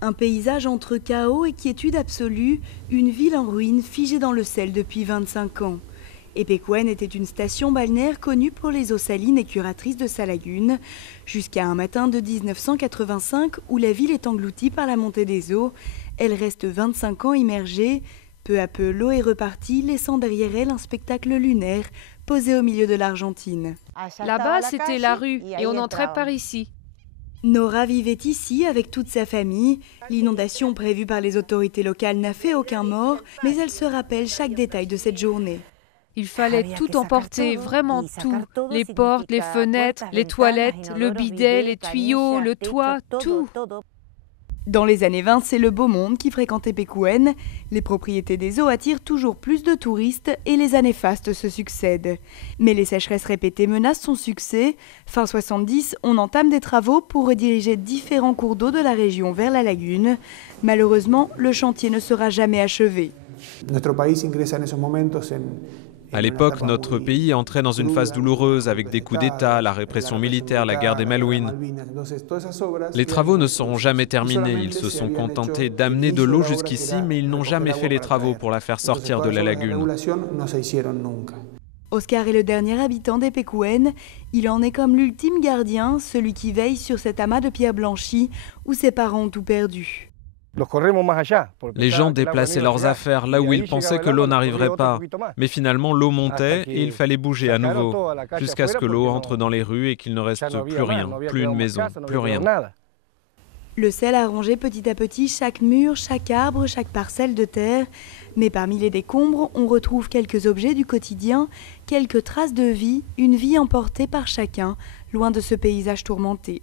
Un paysage entre chaos et quiétude absolue, une ville en ruine figée dans le sel depuis 25 ans. Epecuén était une station balnéaire connue pour les eaux salines et curatrices de sa lagune, jusqu'à un matin de 1985 où la ville est engloutie par la montée des eaux. Elle reste 25 ans immergée. Peu à peu, l'eau est repartie, laissant derrière elle un spectacle lunaire posé au milieu de l'Argentine. Là-bas, c'était la rue et on entrait par ici. Nora vivait ici avec toute sa famille. L'inondation prévue par les autorités locales n'a fait aucun mort, mais elle se rappelle chaque détail de cette journée. Il fallait tout emporter, vraiment tout. Les portes, les fenêtres, les toilettes, le bidet, les tuyaux, le toit, tout. Dans les années 20, c'est le beau monde qui fréquente Epecuén. Les propriétés des eaux attirent toujours plus de touristes et les années fastes se succèdent. Mais les sécheresses répétées menacent son succès. Fin 70, on entame des travaux pour rediriger différents cours d'eau de la région vers la lagune. Malheureusement, le chantier ne sera jamais achevé. À l'époque, notre pays entrait dans une phase douloureuse avec des coups d'État, la répression militaire, la guerre des Malouines. Les travaux ne seront jamais terminés. Ils se sont contentés d'amener de l'eau jusqu'ici, mais ils n'ont jamais fait les travaux pour la faire sortir de la lagune. Oscar est le dernier habitant d'Epecuén. Il en est comme l'ultime gardien, celui qui veille sur cet amas de pierres blanchies où ses parents ont tout perdu. Les gens déplaçaient leurs affaires là où ils pensaient que l'eau n'arriverait pas. Mais finalement, l'eau montait et il fallait bouger à nouveau, jusqu'à ce que l'eau entre dans les rues et qu'il ne reste plus rien, plus une maison, plus rien. Le sel a rongé petit à petit chaque mur, chaque arbre, chaque parcelle de terre. Mais parmi les décombres, on retrouve quelques objets du quotidien, quelques traces de vie, une vie emportée par chacun, loin de ce paysage tourmenté.